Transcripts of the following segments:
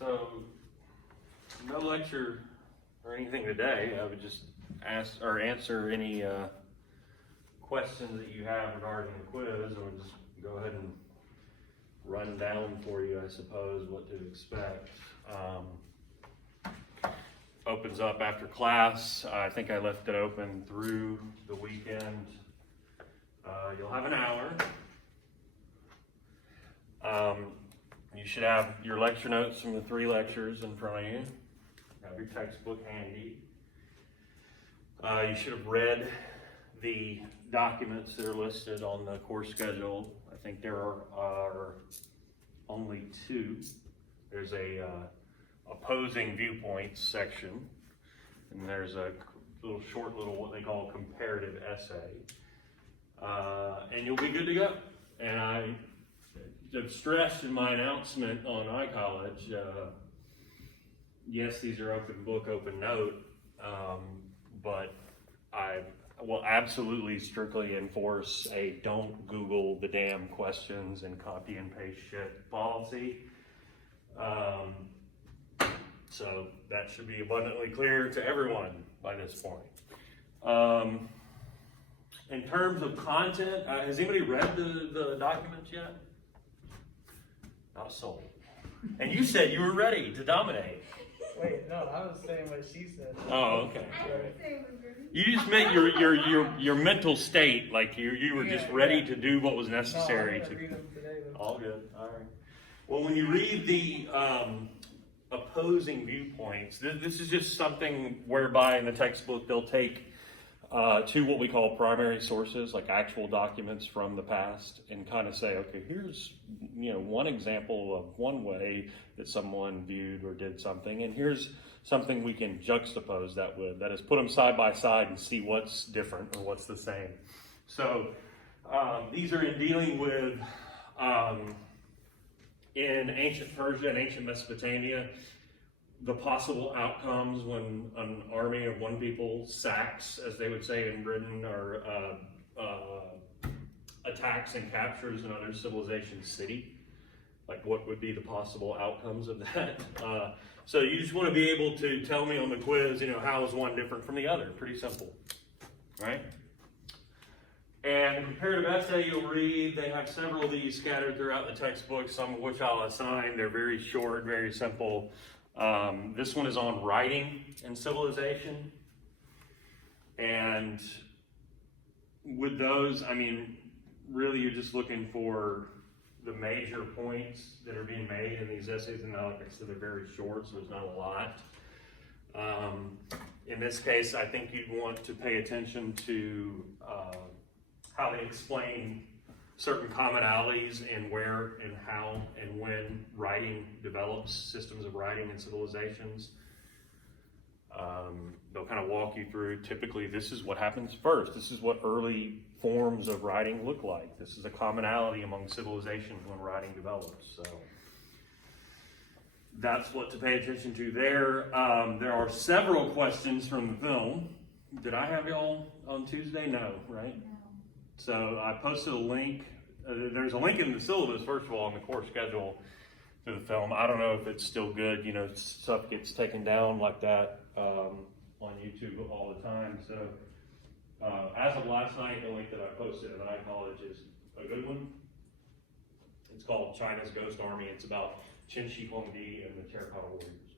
So, no lecture or anything today. I would just ask or answer any questions that you have regarding the quiz, or just go ahead and run down for you, I suppose, what to expect. Opens up after class. I think I left it open through the weekend. You'll have an hour. You should have your lecture notes from the 3 lectures in front of you. Have your textbook handy. You should have read the documents that are listed on the course schedule. I think there are only 2. There's a opposing viewpoints section, and there's a short little what they call comparative essay. And you'll be good to go. And I have stressed in my announcement on iCollege, yes, these are open book, open note, but I will absolutely strictly enforce a don't Google the damn questions and copy and paste shit policy. So that should be abundantly clear to everyone by this point. In terms of content, has anybody read the documents yet? Not a soul. And you said you were ready to dominate. Wait, no, I was saying what she said. Oh, okay. You just meant your mental state, like you were just ready to do what was necessary. No, I'm gonna read them today, though. All good. All right. Well, when you read the opposing viewpoints, this is just something whereby in the textbook they'll take 2 what we call primary sources, like actual documents from the past, and kind of say, okay, here's one example of one way that someone viewed or did something, and here's something we can juxtapose that with. That is, put them side by side and see what's different or what's the same. So these are in dealing with in ancient Persia and ancient Mesopotamia, the possible outcomes when an army of one people sacks, as they would say in Britain, or attacks and captures another civilization's city. Like, what would be the possible outcomes of that? So you just want to be able to tell me on the quiz, how is one different from the other? Pretty simple, right? And the comparative essay you'll read, they have several of these scattered throughout the textbook, some of which I'll assign. They're very short, very simple. This one is on writing and civilization. And with those, really you're just looking for the major points that are being made in these essays. And like I said, they're very short, so there's not a lot. In this case, I think you'd want to pay attention to how they explain certain commonalities in where and how and when writing develops, systems of writing and civilizations. They'll kind of walk you through, typically this is what happens first. This is what early forms of writing look like. This is a commonality among civilizations when writing develops. So that's what to pay attention to there. There are several questions from the film. Did I have y'all on Tuesday? No, right? No. So I posted a link. There's a link in the syllabus, first of all, on the course schedule to the film. I don't know if it's still good. Stuff gets taken down like that on YouTube all the time. So as of last night, the link that I posted at iCollege is a good one. It's called China's Ghost Army. It's about Qin Shi Huangdi and the Terracotta Warriors.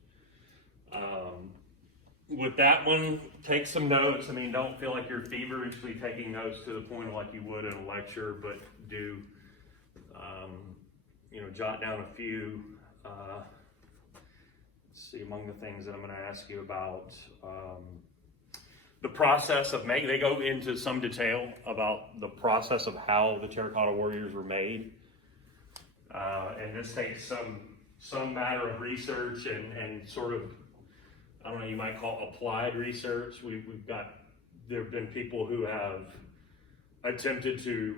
With that one, take some notes. Don't feel like you're feverishly taking notes to the point like you would in a lecture, but do, jot down a few. Let's see, among the things that I'm going to ask you about, the process of making, they go into some detail about the process of how the Terracotta Warriors were made. And this takes some matter of research and sort of, I don't know, you might call applied research. There have been people who have attempted to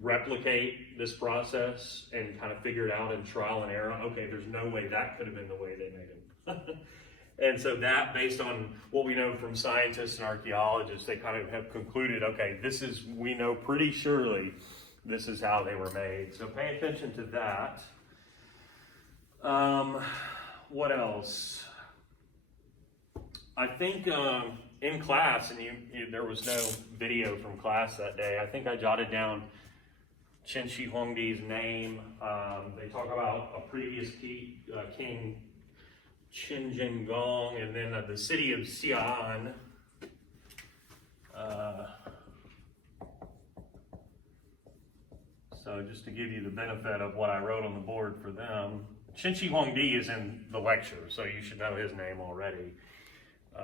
replicate this process and kind of figure it out in trial and error. Okay, there's no way that could have been the way they made it. And so that, based on what we know from scientists and archaeologists, they kind of have concluded, okay, we know pretty surely this is how they were made. So pay attention to that. what else? I think in class, and there was no video from class that day, I think I jotted down Qin Shi Huangdi's name. They talk about a previous king, Qin Jinggong, and then the city of Xi'an. So just to give you the benefit of what I wrote on the board for them, Qin Shi Huangdi is in the lecture, so you should know his name already.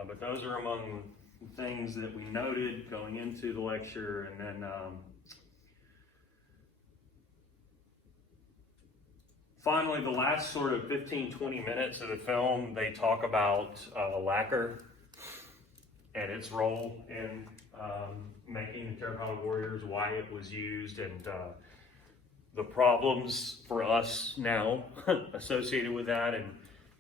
But those are among the things that we noted going into the lecture, and then finally, the last sort of 15-20 minutes of the film, they talk about lacquer and its role in making the Terracotta Warriors, why it was used, and the problems for us now associated with that, and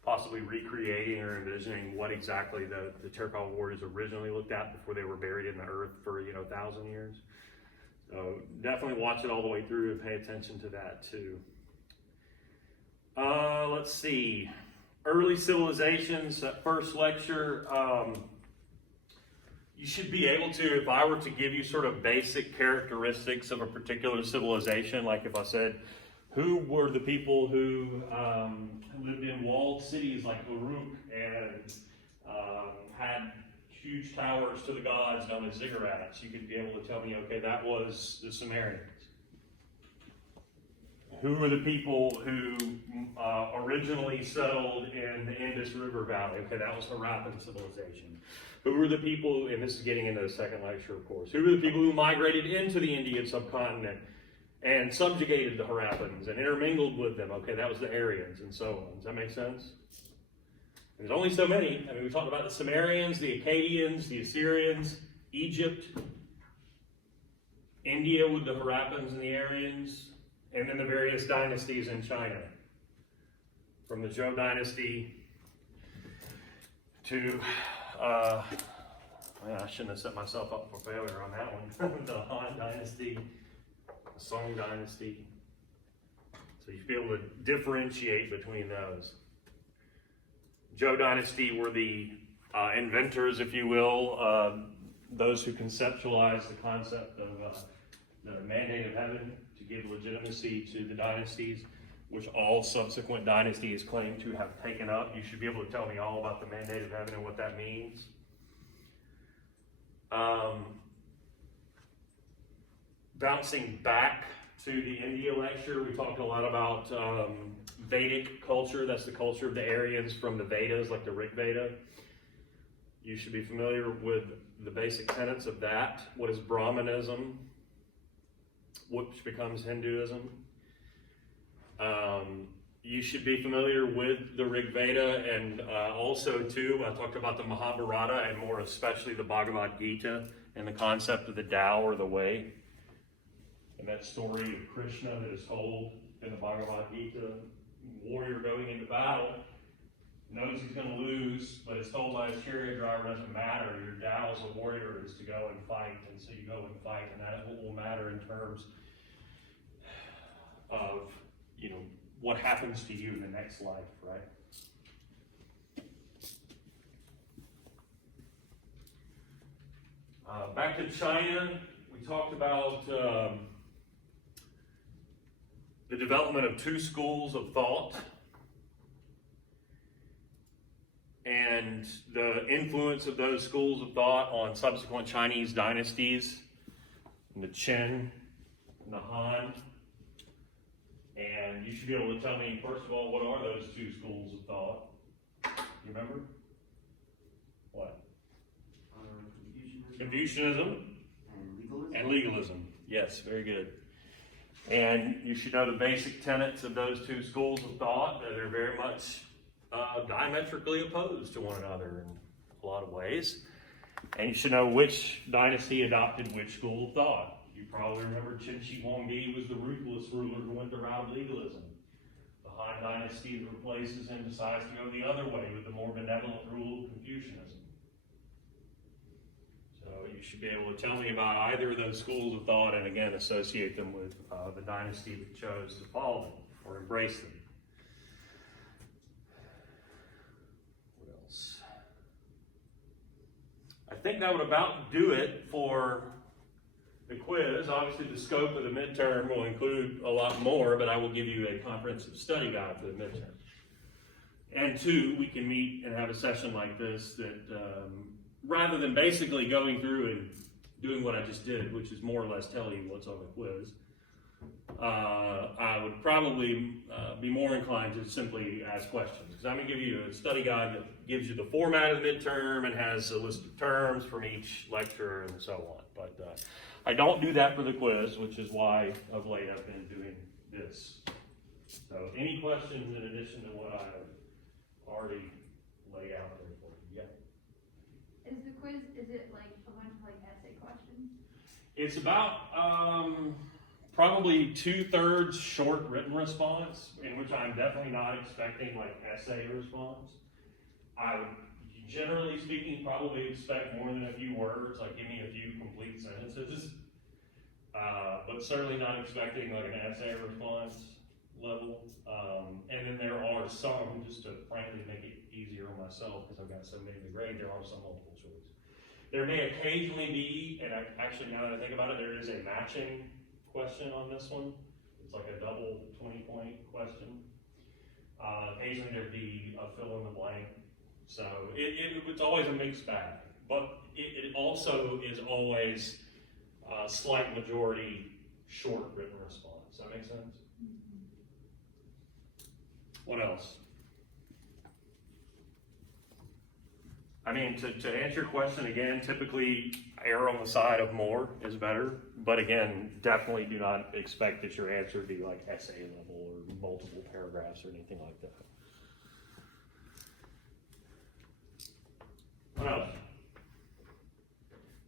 possibly recreating or envisioning what exactly the Terracotta Warriors originally looked at before they were buried in the earth for 1,000 years. So definitely watch it all the way through and pay attention to that too. Let's see, early civilizations, that first lecture, you should be able to, if I were to give you sort of basic characteristics of a particular civilization, like if I said, who were the people who lived in walled cities like Uruk and had huge towers to the gods known as ziggurats, you could be able to tell me, okay, that was the Sumerians. Who were the people who originally settled in the Indus River Valley? Okay, that was Harappan civilization. Who were the people, and this is getting into the second lecture, of course, who were the people who migrated into the Indian subcontinent and subjugated the Harappans and intermingled with them? Okay, that was the Aryans and so on. Does that make sense? There's only so many. I mean, we talked about the Sumerians, the Akkadians, the Assyrians, Egypt, India with the Harappans and the Aryans, and then the various dynasties in China, from the Zhou dynasty to, I shouldn't have set myself up for failure on that one, the Han dynasty, the Song dynasty. So you should be able to differentiate between those. Zhou dynasty were the inventors, if you will, those who conceptualized the concept of the mandate of heaven, to give legitimacy to the dynasties, which all subsequent dynasties claim to have taken up. You should be able to tell me all about the mandate of heaven and what that means. Bouncing back to the India lecture, we talked a lot about Vedic culture. That's the culture of the Aryans from the Vedas, like the Rig Veda. You should be familiar with the basic tenets of that. What is Brahmanism, which becomes Hinduism. You should be familiar with the Rig Veda, and also too, I talked about the Mahabharata, and more especially the Bhagavad Gita, and the concept of the Tao or the way. And that story of Krishna that is told in the Bhagavad Gita, warrior going into battle, knows he's going to lose, but is told by his chariot driver, doesn't matter, your Tao as a warrior is to go and fight, and so you go and fight, and that is what will matter in terms of, what happens to you in the next life, right? Back to China, we talked about the development of two schools of thought and the influence of those schools of thought on subsequent Chinese dynasties, the Qin and the Han. And you should be able to tell me, first of all, what are those two schools of thought? You remember? What? Confucianism and legalism. Yes, very good. And you should know the basic tenets of those two schools of thought. They're very much diametrically opposed to one another in a lot of ways. And you should know which dynasty adopted which school of thought. You probably remember Qin Shi Huangdi was the ruthless ruler who went the route of legalism. The Han dynasty that replaces him decides to go the other way with the more benevolent rule of Confucianism. So you should be able to tell me about either of those schools of thought, and again, associate them with the dynasty that chose to follow them or embrace them. think that would about do it for the quiz. Obviously, the scope of the midterm will include a lot more, but I will give you a comprehensive study guide for the midterm. And two, we can meet and have a session like this that, rather than basically going through and doing what I just did, which is more or less tell you what's on the quiz, I would probably be more inclined to simply ask questions. Because I'm going to give you a study guide that gives you the format of the midterm and has a list of terms from each lecture and so on. But I don't do that for the quiz, which is why of late I've been doing this. So any questions in addition to what I already laid out there for you? Yeah. Is the quiz, is it like a bunch of like essay questions? It's about probably 2/3 short written response, in which I'm definitely not expecting like essay response. I would, generally speaking, probably expect more than a few words, like give me a few complete sentences, but certainly not expecting like an essay response level. And then there are some, just to frankly make it easier on myself, because I've got so many to grade, there are some multiple choice. There may occasionally be, and actually now that I think about it, there is a matching question on this one. It's like a double 20-point question. Occasionally there'd be a fill in the blank. So it's always a mixed bag, but it also is always a slight majority short written response. Does that make sense? What else? I mean, to answer your question again, typically err on the side of more is better. But again, definitely do not expect that your answer be like essay level or multiple paragraphs or anything like that. What else?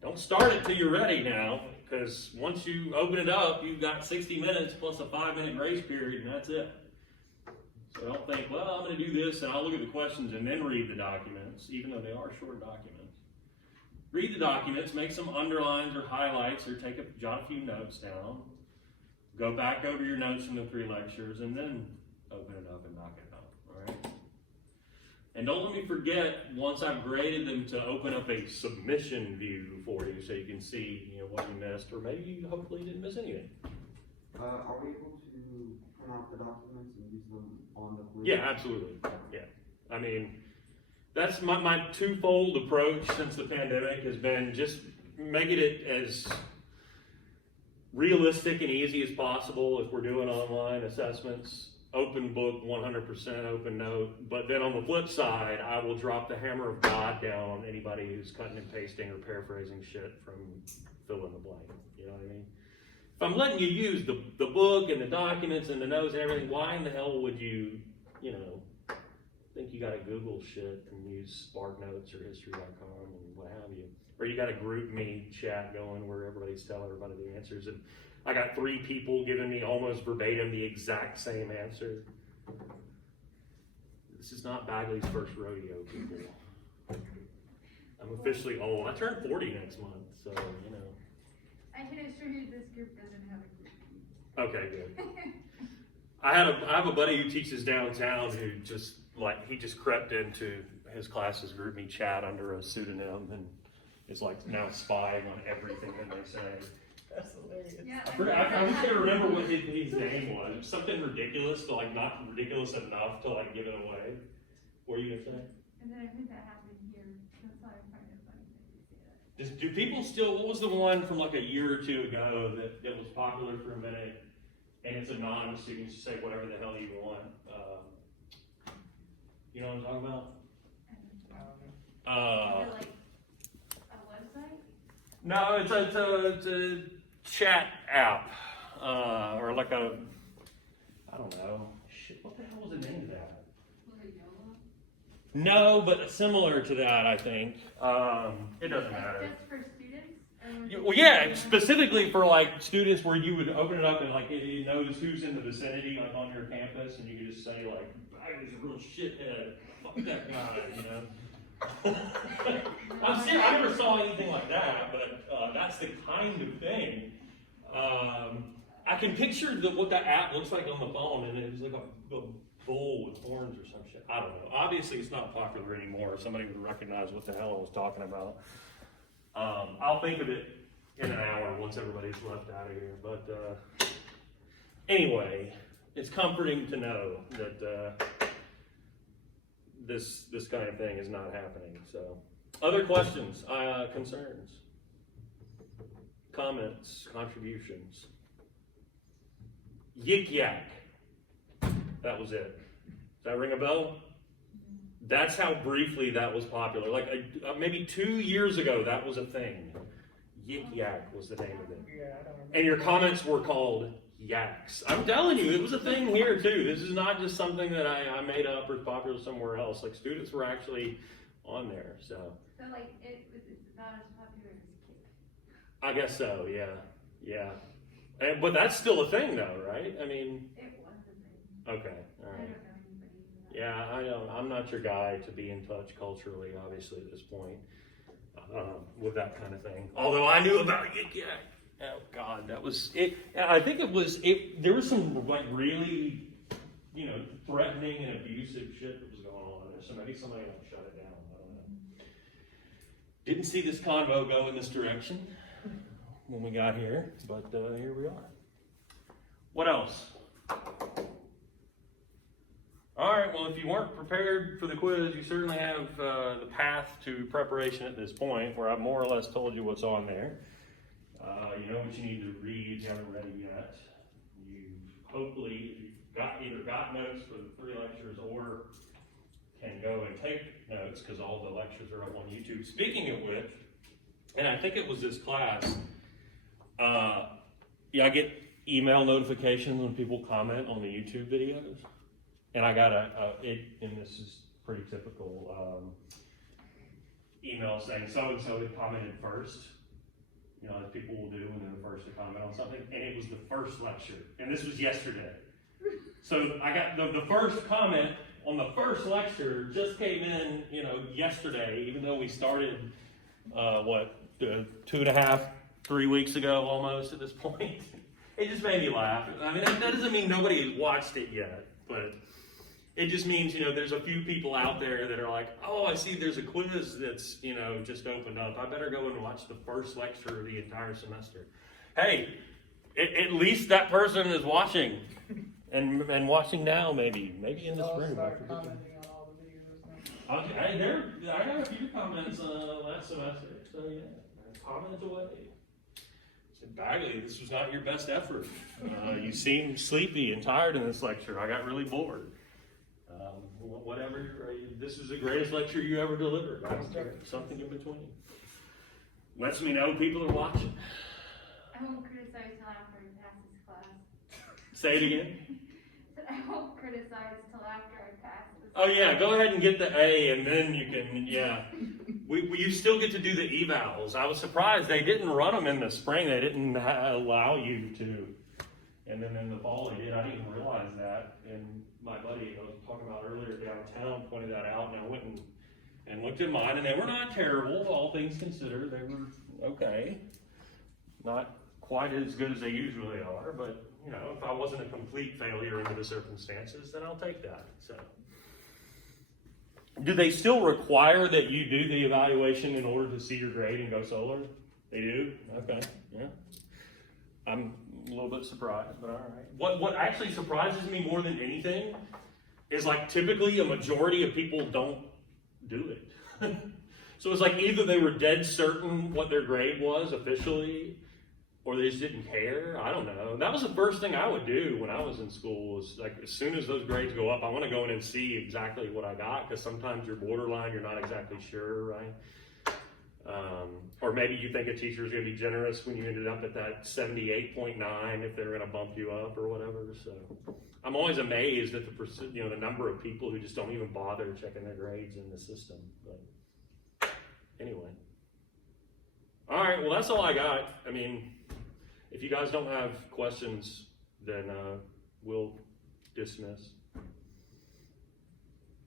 Don't start it till you're ready now, because once you open it up, you've got 60 minutes plus a 5-minute grace period, and that's it. So don't think, well, I'm going to do this and I'll look at the questions and then read the documents, even though they are short documents. Read the documents, make some underlines or highlights, or jot a few notes down. Go back over your notes from the 3 lectures and then open it up and knock it out, all right? And don't let me forget, once I've graded them, to open up a submission view for you so you can see, what you missed, or maybe you hopefully didn't miss anything. Are we able to print out the documents and use them on the quiz? Yeah, absolutely. Yeah. I mean, that's my twofold approach since the pandemic has been just making it as realistic and easy as possible if we're doing online assessments. Open book, 100% open note. But then on the flip side, I will drop the hammer of God down on anybody who's cutting and pasting or paraphrasing shit from fill in the blank. You know what I mean? If I'm letting you use the book and the documents and the notes and everything, why in the hell would you, think you got to Google shit and use SparkNotes or History.com and what have you? Or you got a group me chat going where everybody's telling everybody the answers. And I got 3 people giving me almost verbatim the exact same answer. This is not Bagley's first rodeo, people. I'm officially old. I turn 40 next month, so, I can assure you this group doesn't have a group. Okay, good. I have a buddy who teaches downtown who he just crept into his class's group me chat under a pseudonym and is like now spying on everything that they say. That's hilarious. Yeah, I wish I could remember what his name was. It was something ridiculous, but like not ridiculous enough to like give it away. What were you gonna say? And then I think that happened here. That's why I find it funny that you say that. Do people still? What was the one from like a year or 2 ago that was popular for a minute? And it's anonymous, so you can just say whatever the hell you want. You know what I'm talking about? Is it like a website? No, it's a chat app, or like a, I don't know. Shit, what the hell was the name of that? Was it YOLO? No, but similar to that, I think. It doesn't matter. Just for students? Well, yeah, specifically for like students where you would open it up and like it knows who's in the vicinity, like on your campus, and you could just say like, "Bagley's a real shithead. Fuck that guy," I'm serious. I never saw anything like that, but that's the kind of thing. I can picture what that app looks like on the phone, and it's like a bull with horns or some shit. I don't know. Obviously, it's not popular anymore. Somebody would recognize what the hell I was talking about. I'll think of it in an hour once everybody's left out of here, but, anyway, it's comforting to know that, this kind of thing is not happening, so. Other questions, concerns, comments, contributions? Yik yak. That was it. Does that ring a bell? That's how briefly that was popular. Like maybe 2 years ago, that was a thing. Yik yak was the name of it. Yeah, I don't remember. And your comments were called yaks. I'm telling you, it was a thing here too. This is not just something that I made up or popular somewhere else. Like students were actually on there, so. So like, it's not as popular as Kick. I guess so, yeah. But that's still a thing though, right? I mean, It was a thing. okay, all I right. don't know anybody who. Yeah, I know. I'm not your guy to be in touch culturally, obviously, at this point, with that kind of thing. Although I knew about Yik Yak. Oh God, that was it. I think it was it. There was some like really, threatening and abusive shit that was going on there. So maybe somebody will shut it down. I don't know. Didn't see this convo go in this direction when we got here, but here we are. What else? All right, well, if you weren't prepared for the quiz, you certainly have the path to preparation at this point, where I've more or less told you what's on there. You know what you need to read if you haven't read it yet. You hopefully, if you've got notes for the 3 lectures or can go and take notes, because all the lectures are up on YouTube. Speaking of which, and I think it was this class, I get email notifications when people comment on the YouTube videos. And I got and this is pretty typical, email saying so-and-so had commented first, as people will do when they're the first to comment on something, and it was the first lecture, and this was yesterday. So I got the first comment on the first lecture just came in, yesterday, even though we started, 2.5, 3 weeks ago almost at this point. It just made me laugh. I mean, that doesn't mean nobody has watched it yet, but it just means, there's a few people out there that are like, oh, I see there's a quiz that's, just opened up. I better go and watch the first lecture of the entire semester. Hey, at least that person is watching and watching now, maybe in this I'll room. start commenting on all the videos now. I got a few comments last semester, so yeah, comments away. Bagley, this was not your best effort. You seemed sleepy and tired in this lecture. I got really bored. Whatever, this is the greatest lecture you ever delivered. I don't care. Something in between. Lets me know people are watching. I won't criticize till after I pass this class. Say it again. I won't criticize till after I pass this Oh yeah, go ahead and get the A, and then you can, yeah. You still get to do the evals. I was surprised they didn't run them in the spring. They didn't allow you to. And then in the fall they did. I didn't even realize that. And my buddy I was talking about earlier downtown pointed that out, and I went and looked at mine, and they were not terrible, all things considered. They were okay. Not quite as good as they usually are, but if I wasn't a complete failure under the circumstances, then I'll take that. So. Do they still require that you do the evaluation in order to see your grade and go solar? They do? Okay, yeah. I'm a little bit surprised, but all right. What actually surprises me more than anything is like typically a majority of people don't do it. So it's like either they were dead certain what their grade was officially, or they just didn't care. I don't know. That was the first thing I would do when I was in school, was like as soon as those grades go up, I want to go in and see exactly what I got, because sometimes you're borderline, you're not exactly sure, right? Or maybe you think a teacher is going to be generous when you ended up at that 78.9 if they're going to bump you up or whatever. So I'm always amazed at the number of people who just don't even bother checking their grades in the system. But anyway. All right, well, that's all I got. I mean, if you guys don't have questions, then we'll dismiss.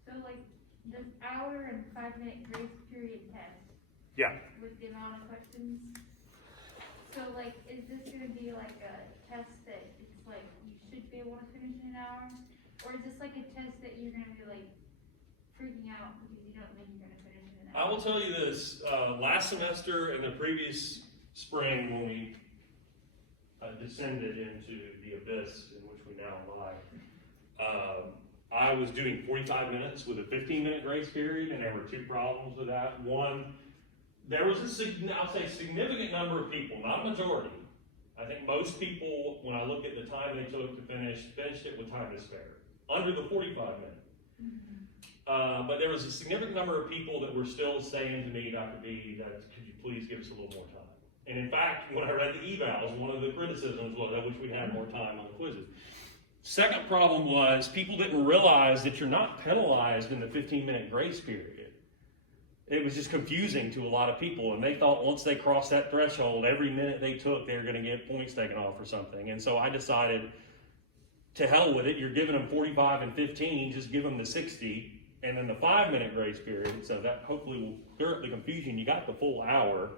So like this hour and 5-minute grace period test. Yeah. With the amount of questions. So like, is this gonna be like a test that it's like you should be able to finish in an hour? Or is this like a test that you're gonna be like freaking out because you don't think you're gonna finish in an I will tell you this, last semester and the previous spring when we descended into the abyss in which we now lie, I was doing 45 minutes with a 15-minute grace period, and there were two problems with that. One, there was I'll say significant number of people, not a majority. I think most people, when I look at the time they took to finish, finished it with time to spare, under the 45 minute. But there was a significant number of people that were still saying to me, Dr. B, that could you please give us a little more time? And in fact, when I read the evals, one of the criticisms was I wish we'd had more time on the quizzes. Second problem was people didn't realize that you're not penalized in the 15-minute grace period. It was just confusing to a lot of people, and they thought once they crossed that threshold, every minute they took, they were going to get points taken off or something. And so I decided, to hell with it, you're giving them 45 and 15, just give them the 60, and then the 5-minute grace period, so that hopefully will clear up the confusion. You got the full hour,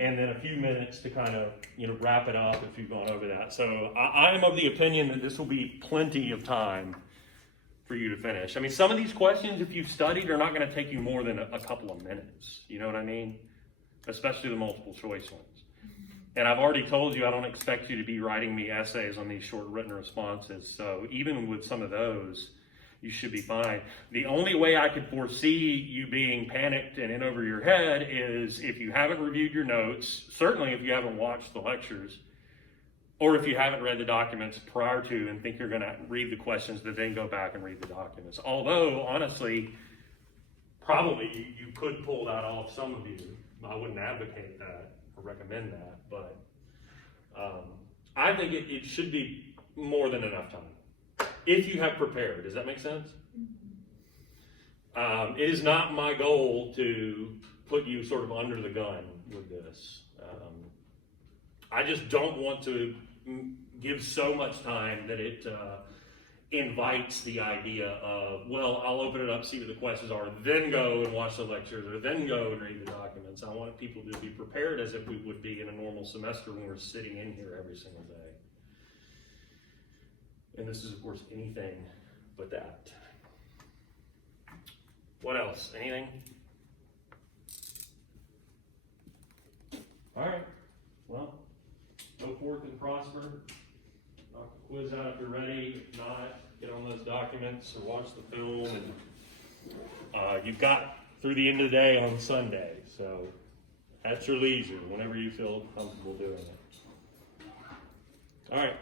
and then a few minutes to kind of, wrap it up if you've gone over that. So I am of the opinion that this will be plenty of time for you to finish. I mean, some of these questions, if you've studied, are not going to take you more than a couple of minutes. You know what I mean? Especially the multiple choice ones. And I've already told you I don't expect you to be writing me essays on these short written responses. So even with some of those, you should be fine. The only way I could foresee you being panicked and in over your head is if you haven't reviewed your notes, certainly if you haven't watched the lectures, or if you haven't read the documents prior to and think you're going to read the questions, then go back and read the documents. Although, honestly, probably you could pull that off, some of you. I wouldn't advocate that or recommend that, but I think it should be more than enough time. If you have prepared, does that make sense? It is not my goal to put you sort of under the gun with this. I just don't want to give so much time that it invites the idea of, well, I'll open it up, see what the questions are, then go and watch the lectures, or then go and read the documents. I want people to be prepared as if we would be in a normal semester when we're sitting in here every single day. And this is, of course, anything but that. What else? Anything? All right. Well, go forth and prosper. Knock the quiz out if you're ready. If not, get on those documents or watch the film. And you've got through the end of the day on Sunday. So at your leisure, whenever you feel comfortable doing it. All right.